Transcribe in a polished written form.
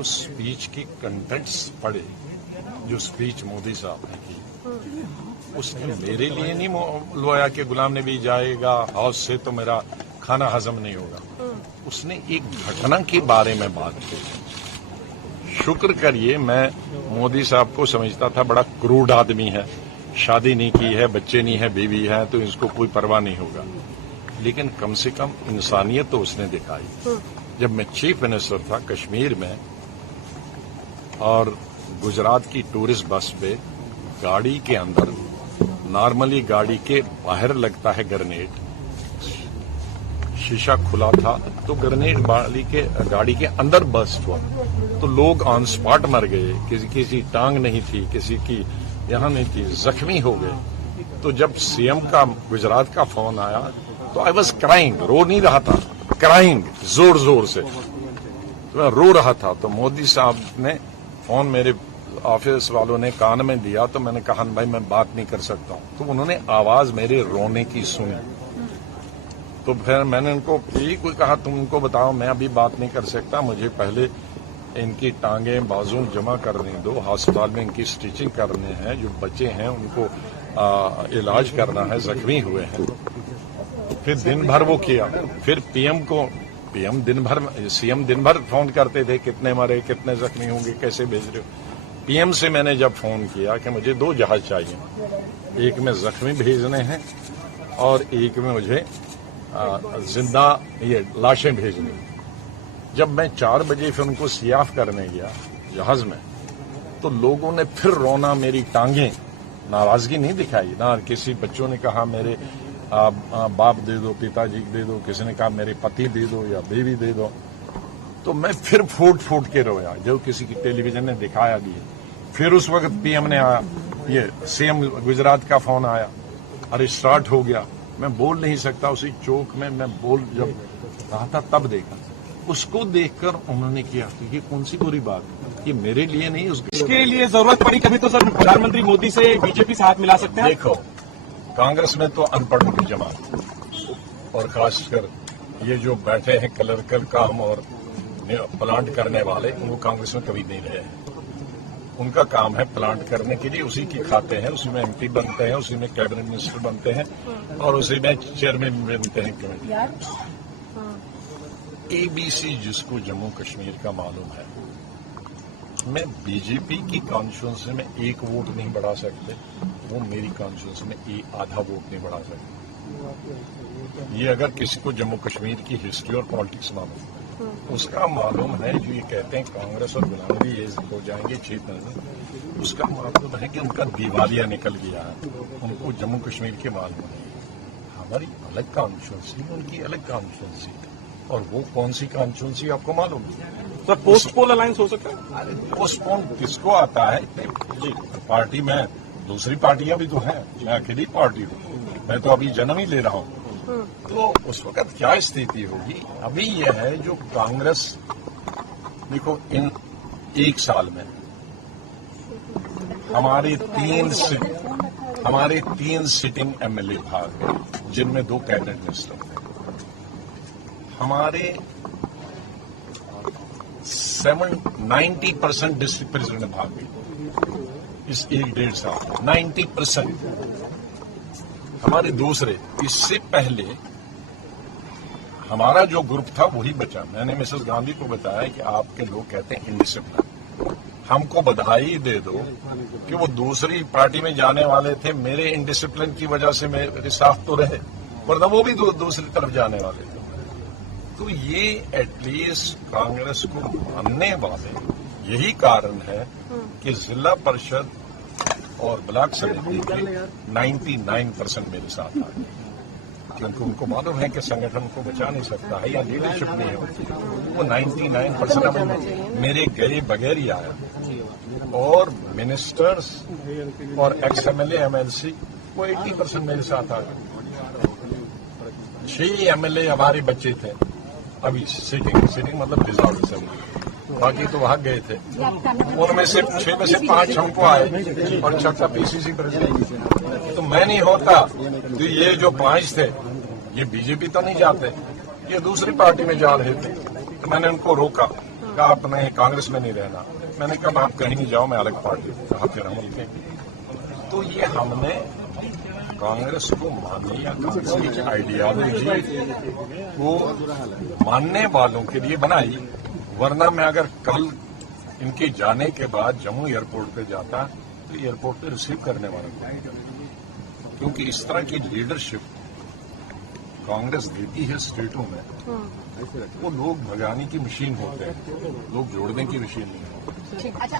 उस स्पीच की कंटेंट्स पढ़े, जो स्पीच मोदी साहब ने की, उसने मेरे लिए नहीं बुलवाया कि गुलाम नबी जाएगा हाउस से तो मेरा खाना हजम नहीं होगा। उसने एक घटना के बारे में बात की। शुक्र करिए, मैं मोदी साहब को समझता था बड़ा क्रूड आदमी है, शादी नहीं की है, बच्चे नहीं है, बीवी है, तो इसको कोई परवाह नहीं होगा। लेकिन कम से कम इंसानियत तो उसने दिखाई। जब मैं चीफ मिनिस्टर था कश्मीर में और गुजरात की टूरिस्ट बस पे गाड़ी के अंदर, नॉर्मली गाड़ी के बाहर लगता है ग्रेनेड, शीशा खुला था तो ग्रेनेड गाड़ी के अंदर बस्ट हुआ, तो लोग ऑन स्पॉट मर गए, किसी टांग नहीं थी, किसी की यहां नहीं थी, जख्मी हो गए। तो जब सीएम का गुजरात का फोन आया तो आई वॉज क्राइंग, रो नहीं रहा था, क्राइंग जोर जोर से, तो मैं रो रहा था। तो मोदी साहब ने फोन मेरे ऑफिस वालों ने कान में दिया, तो मैंने कहा भाई मैं बात नहीं कर सकता हूं। तो उन्होंने आवाज मेरे रोने की सुनी, तो फिर मैंने उनको यही कोई कहा तुम उनको बताओ मैं अभी बात नहीं कर सकता, मुझे पहले इनकी टांगें बाजू जमा करने दो, अस्पताल में इनकी स्टिचिंग करने हैं, जो बच्चे हैं उनको इलाज करना है, जख्मी हुए हैं। फिर दिन भर वो किया, फिर पीएम दिन भर, सीएम दिन भर फोन करते थे कितने मरे, कितने जख्मी होंगे, कैसे भेज रहे हो। पीएम से मैंने जब फोन किया कि मुझे 2 जहाज चाहिए, एक में जख्मी भेजने हैं और एक में मुझे जिंदा ये लाशें भेजनी। जब मैं 4 बजे फिर उनको सियाफ करने गया जहाज में, तो लोगों ने फिर रोना, मेरी टांगें, नाराजगी नहीं दिखाई ना, किसी बच्चों ने कहा मेरे बाप दे दो, पिताजी दे दो, किसी ने कहा मेरे पति दे दो या बीवी दे दो। तो मैं फिर फूट फूट के रोया, जो किसी की टेलीविजन ने दिखाया भी है। फिर उस वक्त पीएम ने आया, ये सीएम गुजरात का फोन आया, अरे स्टार्ट हो गया। मैं बोल नहीं सकता, उसी चौक में मैं बोल जब रहा था तब देखा, उसको देखकर उन्होंने किया कि ये कौन सी बुरी बात है, ये मेरे लिए नहीं, उसके लिए जरूरत पड़ी कभी तो सर प्रधानमंत्री मोदी से बीजेपी से हाथ मिला सकते हैं। देखो, कांग्रेस में तो अनपढ़ों की जमात, और खासकर ये जो बैठे हैं क्लर्कल काम और प्लांट करने वाले, वो कांग्रेस में कभी नहीं रहे। उनका काम है प्लांट करने के लिए, उसी की खाते हैं, उसी में एमपी बनते हैं, उसी में कैबिनेट मिनिस्टर बनते हैं और उसी में चेयरमैन बनते हैं कमेटी। एबीसी जिसको जम्मू कश्मीर का मालूम है, मैं बीजेपी की कॉन्स्टिट्यूंसी में 1 वोट नहीं बढ़ा सकते, वो मेरी कॉन्स्टिट्यूंसी में आधा वोट नहीं बढ़ा सकते। ये अगर किसी को जम्मू कश्मीर की हिस्ट्री और पॉलिटिक्स मालूम है, उसका मालूम है। जो ये कहते हैं कांग्रेस और गुलाम नबी ये हो जाएंगे चीफ मिनिस्टर, उसका मालूम है कि उनका दिवालिया निकल गया है, उनको जम्मू कश्मीर के मालूम है। हमारी अलग कॉन्स्टिट्यूंसी, उनकी अलग कॉन्स्टिट्यूंसी, और वो कौन सी कॉन्स्टिट्यूंसी आपको मालूम है? सर पोस्टपोल अलायंस हो सकता है? पोस्टपोन किसको आता है जी? पार्टी में दूसरी पार्टियां भी तो हैं, मैं अकेली पार्टी हूँ, मैं तो अभी जन्म ही ले रहा हूँ। तो उस वक्त क्या स्थिति होगी? अभी यह है जो कांग्रेस, देखो इन 1 साल में हमारे 3 सिटिंग एमएलए भाग गए, जिनमें 2 कैबिनेट मिनिस्टर थे। हमारे 90% डिस्ट्रिक्ट प्रेसिडेंट भाग गए इस 1-1.5 साल, 90%। हमारे दूसरे, इससे पहले हमारा जो ग्रुप था वही बचा। मैंने मिसेस गांधी को बताया कि आपके लोग कहते हैं इंडिसिप्लिन, हमको बधाई दे दो कि वो दूसरी पार्टी में जाने वाले थे, मेरे इंडिसिप्लिन की वजह से मेरे साथ तो रहे, वरना वो भी दूसरी तरफ जाने वाले थे। तो ये एटलीस्ट कांग्रेस को मानने वाले, यही कारण है कि जिला परिषद और ब्लॉक समिति के 99% मेरे साथ आ गए, क्योंकि उनको मालूम है कि संगठन को बचा नहीं सकता है या लीडरशिप नहीं होती। वो 99% मेरे गए बगैर ही आया, और मिनिस्टर्स और एक्स एमएलए एमएलसी वो 80% मेरे साथ आ गए। 6 एमएलए हमारे बच्चे थे अभी सिटिंग मतलब रिजॉल्व असेंबली, बाकी तो भाग गए थे। उनमें से 6 में से 5 हमको आए और 6 पीसीसी प्रेसिडेंट। तो मैं नहीं होता तो ये जो 5 थे ये बीजेपी तो नहीं जाते, ये दूसरी पार्टी में जा रहे थे। तो मैंने उनको रोका कहा आपने कांग्रेस में नहीं रहना। मैंने कहा आप कहीं नहीं जाओ, मैं अलग पार्टी। कहा फिर हम मिलते। तो ये हमने कांग्रेस को मान लिया, कांग्रेस की आइडियोलॉजी को मानने वालों के लिए बनाई। वरना मैं अगर कल इनके जाने के बाद जम्मू एयरपोर्ट पे जाता तो एयरपोर्ट पे रिसीव करने वाला कोई नहीं। क्योंकि इस तरह की लीडरशिप कांग्रेस देती है स्टेटों में, वो लोग भगाने की मशीन होते हैं, लोग जोड़ने की मशीन नहीं होती। अच्छा,